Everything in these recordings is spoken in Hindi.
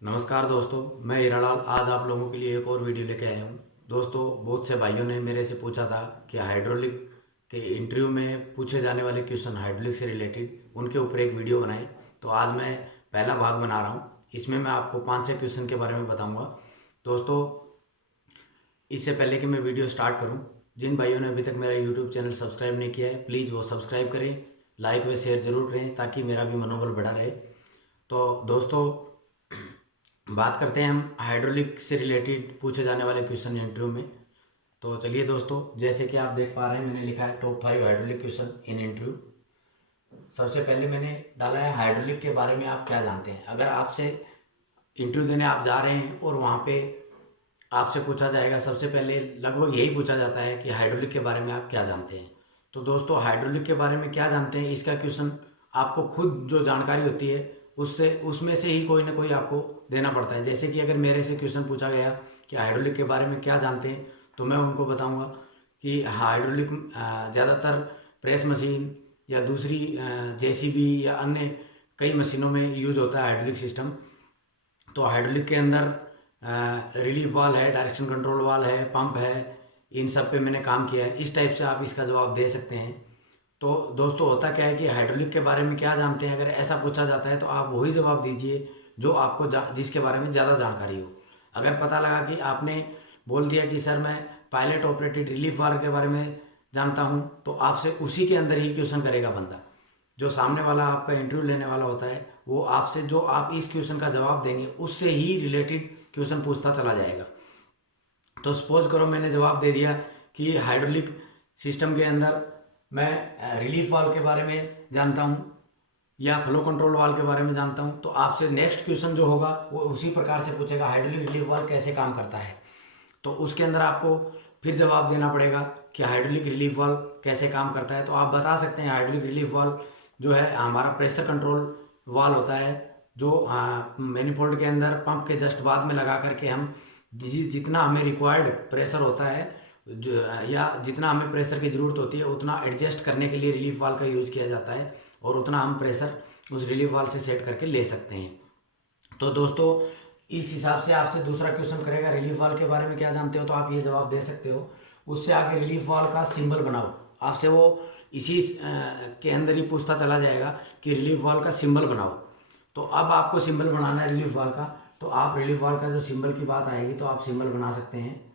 नमस्कार दोस्तों, मैं हीरालाल आज आप लोगों के लिए एक और वीडियो लेके आया हूँ। दोस्तों, बहुत से भाइयों ने मेरे से पूछा था कि हाइड्रोलिक के इंटरव्यू में पूछे जाने वाले क्वेश्चन हाइड्रोलिक से रिलेटेड उनके ऊपर एक वीडियो बनाए। तो आज मैं पहला भाग बना रहा हूँ। इसमें मैं आपको 5-6 क्वेश्चन के बारे में बताऊँगा। दोस्तों, इससे पहले कि मैं वीडियो स्टार्ट करूँ, जिन भाइयों ने अभी तक मेरा यूट्यूब चैनल सब्सक्राइब नहीं किया है, प्लीज़ वो सब्सक्राइब करें, लाइक व शेयर ज़रूर करें ताकि मेरा भी मनोबल बढ़ा रहे। तो दोस्तों, बात करते हैं हम हाइड्रोलिक से रिलेटेड पूछे जाने वाले क्वेश्चन इंटरव्यू में। तो चलिए दोस्तों, जैसे कि आप देख पा रहे हैं, मैंने लिखा है top 5 hydraulic question in interview. सबसे पहले मैंने डाला है हाइड्रोलिक के बारे में आप क्या जानते हैं। अगर आपसे इंटरव्यू देने आप जा रहे हैं और वहाँ पे आपसे पूछा जाएगा, सबसे पहले लगभग यही पूछा जाता है कि हाइड्रोलिक के बारे में आप क्या जानते हैं। तो दोस्तों, हाइड्रोलिक के बारे में क्या जानते हैं, इसका क्वेश्चन आपको खुद जो जानकारी होती है उससे उसमें से ही कोई ना कोई आपको देना पड़ता है। जैसे कि अगर मेरे से क्वेश्चन पूछा गया कि हाइड्रोलिक के बारे में क्या जानते हैं, तो मैं उनको बताऊंगा कि हाइड्रोलिक ज़्यादातर प्रेस मशीन या दूसरी जेसीबी या अन्य कई मशीनों में यूज होता है हाइड्रोलिक सिस्टम। तो हाइड्रोलिक के अंदर रिलीफ वाल है, डायरेक्शन कंट्रोल वाल है, पंप है, इन सब पे मैंने काम किया है। इस टाइप से आप इसका जवाब दे सकते हैं। तो दोस्तों, होता क्या है कि हाइड्रोलिक के बारे में क्या जानते हैं, अगर ऐसा पूछा जाता है तो आप वही जवाब दीजिए जो आपको जिसके बारे में ज़्यादा जानकारी हो। अगर पता लगा कि आपने बोल दिया कि सर मैं पायलट ऑपरेटेड रिलीफ वाल्व के बारे में जानता हूँ, तो आपसे उसी के अंदर ही क्वेश्चन करेगा बंदा। जो सामने वाला आपका इंटरव्यू लेने वाला होता है, वो आपसे जो आप इस क्वेश्चन का जवाब देंगे उससे ही रिलेटेड क्वेश्चन पूछता चला जाएगा। तो सपोज करो मैंने जवाब दे दिया कि हाइड्रोलिक सिस्टम के अंदर मैं रिलीफ वाल्व के बारे में जानता हूँ या फ्लो कंट्रोल वाल्व के बारे में जानता हूँ, तो आपसे नेक्स्ट क्वेश्चन जो होगा वो उसी प्रकार से पूछेगा, हाइड्रोलिक रिलीफ वाल्व कैसे काम करता है। तो उसके अंदर आपको फिर जवाब देना पड़ेगा कि हाइड्रोलिक रिलीफ वाल्व कैसे काम करता है। तो आप बता सकते हैं हाइड्रोलिक रिलीफ वाल्व जो है हमारा प्रेशर कंट्रोल वाल्व होता है, जो मैनिफोल्ड के अंदर पंप के जस्ट बाद में लगा करके हम जितना हमें रिक्वायर्ड प्रेशर होता है जो या जितना हमें प्रेशर की ज़रूरत होती है उतना एडजस्ट करने के लिए रिलीफ वाल्व का यूज़ किया जाता है, और उतना हम प्रेशर उस रिलीफ वाल्व से सेट करके ले सकते हैं। तो दोस्तों, इस हिसाब से आपसे दूसरा क्वेश्चन करेगा रिलीफ वाल्व के बारे में क्या जानते हो, तो आप ये जवाब दे सकते हो। उससे आगे रिलीफ वाल्व का सिंबल बनाओ, आपसे वो इसी के अंदर ही पूछता चला जाएगा कि रिलीफ वाल्व का सिंबल बनाओ। तो अब आपको सिंबल बनाना है रिलीफ वाल्व का, तो आप रिलीफ वाल्व का जो सिंबल की बात आएगी तो आप सिंबल बना सकते हैं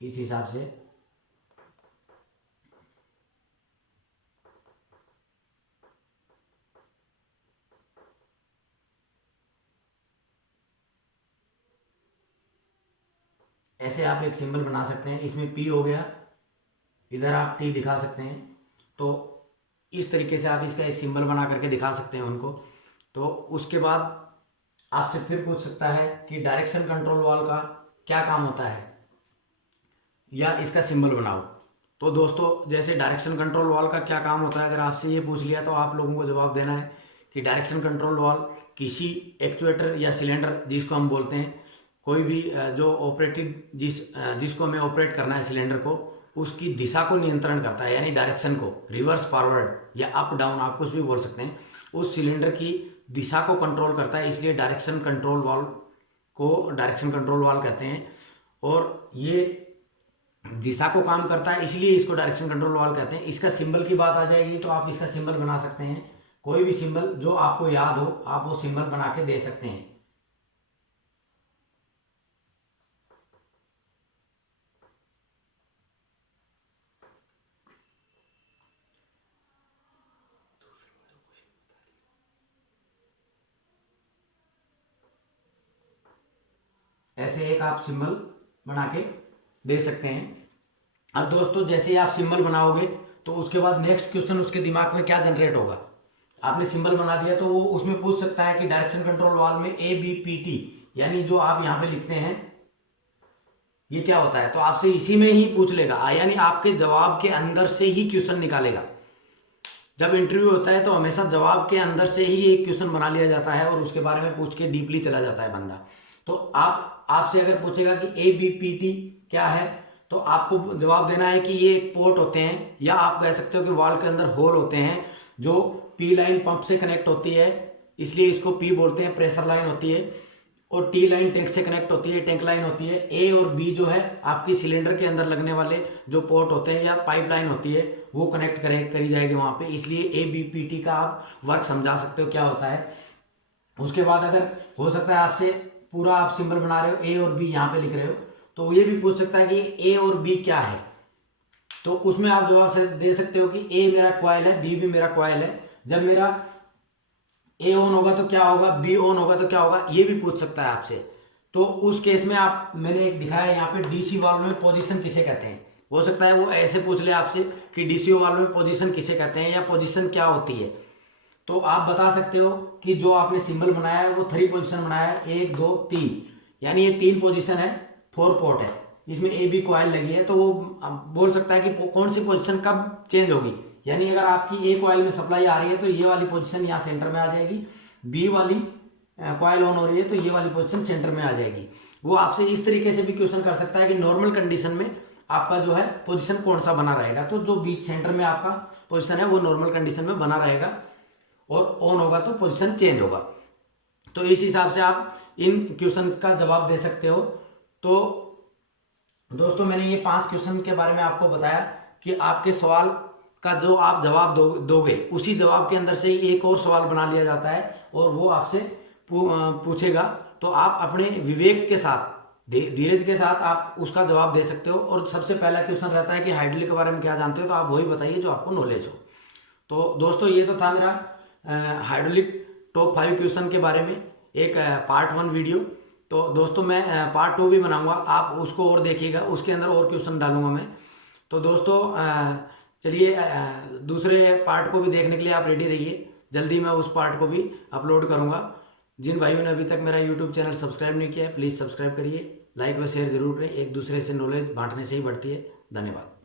इस हिसाब से। ऐसे आप एक सिंबल बना सकते हैं। इसमें पी हो गया, इधर आप टी दिखा सकते हैं। तो इस तरीके से आप इसका एक सिंबल बना करके दिखा सकते हैं उनको। तो उसके बाद आपसे फिर पूछ सकता है कि डायरेक्शन कंट्रोल वाल्व का क्या काम होता है, या इसका सिंबल बनाओ। तो दोस्तों, जैसे डायरेक्शन कंट्रोल वाल्व का क्या काम होता है, अगर आपसे ये पूछ लिया तो आप लोगों को जवाब देना है कि डायरेक्शन कंट्रोल वाल्व किसी एक्चुएटर या सिलेंडर जिसको हम बोलते हैं, कोई भी जो ऑपरेटेड जिसको हमें ऑपरेट करना है सिलेंडर को, उसकी दिशा को नियंत्रण करता है, यानी डायरेक्शन को, रिवर्स फॉरवर्ड या अप डाउन आप कुछ भी बोल सकते हैं, उस सिलेंडर की दिशा को कंट्रोल करता है। इसलिए डायरेक्शन कंट्रोल वाल्व को डायरेक्शन कंट्रोल वाल्व कहते हैं। और ये दिशा को काम करता है, इसलिए इसको डायरेक्शन कंट्रोल वाल्व कहते हैं। इसका सिंबल की बात आ जाएगी तो आप इसका सिंबल बना सकते हैं। कोई भी सिंबल जो आपको याद हो आप वो सिंबल बना के दे सकते हैं। ऐसे एक आप सिंबल बना के दे सकते हैं। अब दोस्तों, जैसे ही आप सिंबल बनाओगे तो उसके बाद नेक्स्ट क्वेश्चन उसके दिमाग में क्या जनरेट होगा। आपने सिंबल बना दिया तो वो उसमें पूछ सकता है कि डायरेक्शन कंट्रोल वाल्व में ABPT, यानी जो आप यहाँ पे लिखते हैं ये क्या होता है। तो आपसे इसी में ही पूछ लेगा, यानी आपके जवाब के अंदर से ही क्वेश्चन निकालेगा। जब इंटरव्यू होता है तो हमेशा जवाब के अंदर से ही एक क्वेश्चन बना लिया जाता है और उसके बारे में पूछ के डीपली चला जाता है बंदा। तो आपसे अगर पूछेगा कि ABPT क्या है, तो आपको जवाब देना है कि ये एक पोर्ट होते हैं, या आप कह सकते हो कि वाल्व के अंदर होल होते हैं जो पी लाइन पंप से कनेक्ट होती है, इसलिए इसको पी बोलते हैं। प्रेशर लाइन होती है और टी लाइन टैंक से कनेक्ट होती है, टैंक लाइन होती है। ए और बी जो है आपकी सिलेंडर के अंदर लगने वाले जो पोर्ट होते हैं या पाइप लाइन होती है वो कनेक्ट करी जाएगी वहाँ पे, इसलिए ABPT का आप वर्क समझा सकते हो क्या होता है। उसके बाद अगर हो सकता है आपसे पूरा आप सिंबल बना रहे हो, ए और बी यहाँ पे लिख रहे हो, तो ये भी पूछ सकता है कि ए और बी क्या है, तो उसमें आप जवाब से दे सकते हो कि ए मेरा कॉइल है, बी भी मेरा कॉइल है। जब मेरा ए ऑन होगा तो क्या होगा, बी ऑन होगा तो क्या होगा, ये भी पूछ सकता है आपसे। तो उस केस में आप, मैंने एक दिखाया यहाँ पे डीसी वाल्व में पोजीशन किसे कहते हैं। हो सकता है वो ऐसे पूछ ले आपसे कि डीसी वाल्व में पोजीशन किसे कहते हैं या पोजीशन क्या होती है, तो आप बता सकते हो कि जो आपने सिंबल बनाया है वो 3 पोजीशन बनाया है, 1 2 3, यानी ये 3 पोजीशन है, 4 पोर्ट है, इसमें ए बी कॉइल लगी है, तो वो बोल सकता है कि कौन सी पोजीशन कब चेंज होगी। यानी अगर आपकी ए कॉइल में सप्लाई आ रही है तो ये वाली पोजीशन यहाँ सेंटर में आ जाएगी, बी वाली कॉइल ऑन हो रही है तो ये वाली पोजीशन सेंटर में आ जाएगी। वो आपसे इस तरीके से भी क्वेश्चन कर सकता है कि नॉर्मल कंडीशन में आपका जो है पोजीशन कौन सा बना रहेगा, तो जो बीच सेंटर में आपका पोजीशन है वो नॉर्मल कंडीशन में बना रहेगा, और ऑन होगा तो पोजीशन चेंज होगा। तो इस हिसाब से आप इन क्वेश्चन का जवाब दे सकते हो। तो दोस्तों मैंने ये 5 क्वेश्चन के बारे में आपको बताया कि आपके सवाल का जो आप जवाब दोगे उसी जवाब के अंदर से ही एक और सवाल बना लिया जाता है और वो आपसे पूछेगा, तो आप अपने विवेक के साथ, धीरज के साथ आप उसका जवाब दे सकते हो। और सबसे पहला क्वेश्चन रहता है कि हाइड्रोलिक के बारे में क्या जानते हो, तो आप वही बताइए जो आपको नॉलेज हो। तो दोस्तों ये तो था मेरा हाइड्रोलिक टॉप 5 क्वेश्चन के बारे में एक पार्ट 1 वीडियो। तो दोस्तों मैं पार्ट 2 भी बनाऊंगा, आप उसको और देखिएगा, उसके अंदर और क्वेश्चन डालूंगा मैं। तो दोस्तों चलिए दूसरे पार्ट को भी देखने के लिए आप रेडी रहिए, जल्दी मैं उस पार्ट को भी अपलोड करूंगा। जिन भाइयों ने अभी तक मेरा यूट्यूब चैनल सब्सक्राइब नहीं किया है प्लीज़ सब्सक्राइब करिए, लाइक व शेयर जरूर करें, एक दूसरे से नॉलेज बांटने से ही बढ़ती है। धन्यवाद।